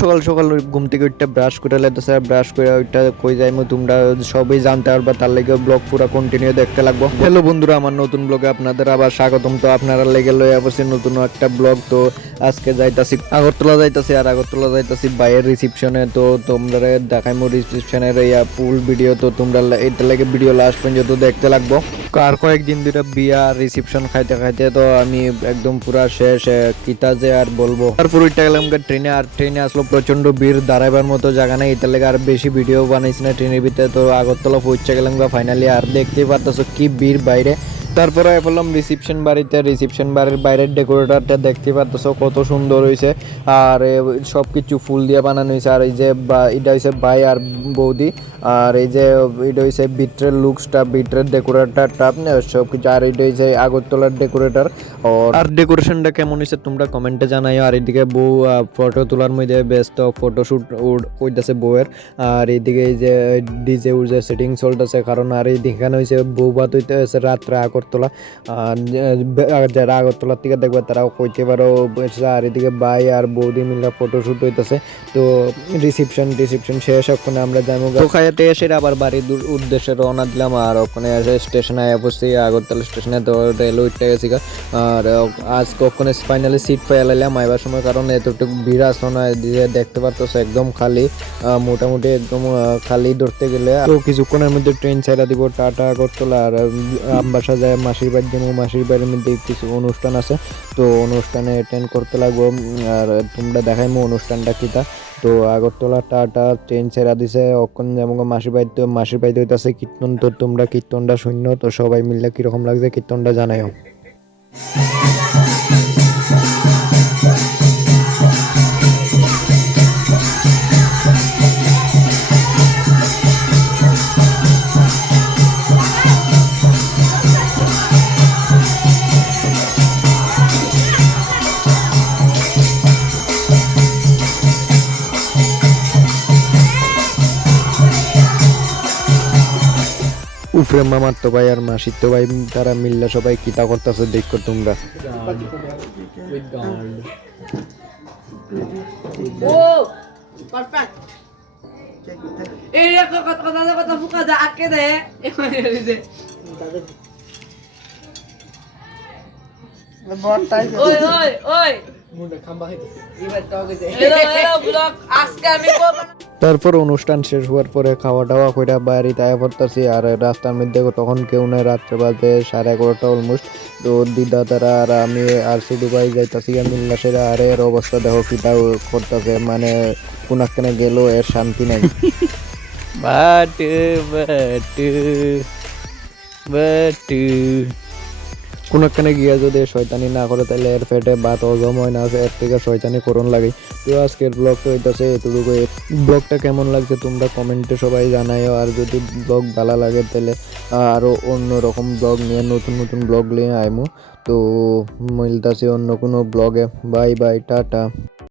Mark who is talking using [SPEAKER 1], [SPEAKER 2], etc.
[SPEAKER 1] সকাল সকাল ঘুম থেকে ওইটা ব্রাশ করে লেতেছে ব্রাশ করে ওইটা কই যাইমু তোমরা সবই জানতে পারবা, তার লেগে ব্লগ পুরো কন্টিনিউ দেখতে লাগবো। হ্যালো বন্ধুরা, আমার নতুন ব্লগে আপনাদের আবার স্বাগতম। তো আপনারা লেগে লয়ে আসছি নতুন একটা ব্লগ তো আজকে যাইতাছি, আগরতলা যাইতাছি, আর আগরতলা যাইতাছি বাইয়ের রিসিপশনে তো তোমরা দেখাইমু রিসিপশনের ইয়া ফুল ভিডিও তো তোমরা এইটা লাগে ভিডিও লাস্ট পর্যন্ত দেখতে লাগবো। আর কয়েকদিন দুটা বিয়া রিসিপশন খাইতে খাইতে তো আমি একদম পুরা শেষ কিতা যে আর বলব। তারপর উঠতে গেলাম ট্রেনে আর ট্রেনে আসলো প্রচণ্ড ভিড় দাঁড়াইবার মতো জায়গা নাই। এটার লেগে আর বেশি ভিডিও বানাইছি না ট্রেনের ভিতরে। তো আগরতলা পৌঁছে গেলাম ফাইনালি আর দেখতেই পারতেছো কি ভিড় বাইরে। তারপরে বললাম রিসিপশন বাড়িতে রিসিপশন বাড়ির বাইরের ডেকোরেটরটা দেখতে পারতেছো কত সুন্দর হয়েছে আর সব কিছু ফুল দিয়ে বানানো হয়েছে আর এই যে এটা হয়েছে ভাই আর বৌদি। আর এই যে এটা হয়েছে বিট্রের লুকসটা বিট্রের ডেকোরেটরটা সব কিছু আর এটা হয়েছে আগরতলার ডেকোরেটর আর ডেকোরেশনটা কেমন হয়েছে তোমরা কমেন্টে জানাইও। আর এদিকে বউ ফটো তোলার মধ্যে ব্যস্ত ফটোশুট কইতাছে বউয়ের। আর এইদিকে এই যে ডিজে উজে সেটিং চলতেছে। কারণ আর এই এখানে হয়েছে বউ ভাত হইতে রাত্রে রাত্রে আগরতলা আর যারা আগরতলার থেকে দেখবে তারাও কইতে পারো আর এদিকে ভাই আর বৌদি মিলে ফটোশুট হইতেছে। তো রিসিপশন রিসিপশন শেষ ওখানে আমরা যাব তো খাইতে এসে আবার বাড়ির দূর উদ্দেশ্যে রওনা দিলাম আর ওখানে এসে স্টেশনে আয়া পড়ছি আগরতলা স্টেশনে তো রেল উঠতে গেছি আর আজ ওখানে ফাইনালি সিট পেয়ে লাইলাম আইবার সময় কারণ এতটুকু ভিড় আসলো না এদিকে দেখতে পারতেছে একদম খালি মোটামুটি একদম খালি ধরতে গেলে। তো কিছুক্ষণের মধ্যে ট্রেন ছেড়া দিব টাটা আগরতলা আর আমবাসা যায় মাসির বাড়ি যেমন মাসির বাড়ির মধ্যে কিছু অনুষ্ঠান আছে। তো অনুষ্ঠানে অ্যাটেন্ড করতে লাগবো আর তোমরা দেখাইমো অনুষ্ঠানটা কিতা তো। আগরতলা টাটা ট্রেন ছেড়া দিছে, অক্ষণ যেমন মাসির বাড়িতে মাসির বাড়িতে হইতেছে কীর্তন। তো তোমরা কীর্তনটা শূন্য তো সবাই মিললে কীরকম লাগছে কীর্তনটা জানাইও। উফরে মামার তো ভাই আর মাসির তো ভাই তারা মিললে সবাই কিতা করতেছে দেখো তোমরা।
[SPEAKER 2] আজকে আমি।
[SPEAKER 1] তারপর অনুষ্ঠান শেষ হওয়ার পরে খাওয়া দাওয়া কইরা বাইরে তাই পড়তেছি আর রাস্তার মধ্যে তখন কেউ নাই, রাত্রে বাজে সাড়ে এগারোটা অলমোস্ট তো দিদা তারা আর আমি আর শুধু ভাই যাইতাছি মিল্লা সেরা, আর এর অবস্থা দেখো কিটা করতেছে মানে কোনাখানে গেল এর শান্তি নাই। বাটু বাটু বাটু। কোনখানে গিয়া যদি শয়তানি না করে, তাহলে এর পেটে বাত অজম হয় না, এর থেকে শয়তানি করুন লাগে। তো আজকের ব্লগটা হইতেছে এতটুকু ব্লগটা কেমন লাগছে তোমরা কমেন্টে সবাই জানাইও। আর যদি ব্লগ ভালো লাগে, তাহলে আরও অন্য রকম ব্লগ নিয়ে, নতুন নতুন ব্লগ নিয়ে আইমু। তো, মিলতাছে অন্য কোনো ব্লগে বাই বাই, টাটা।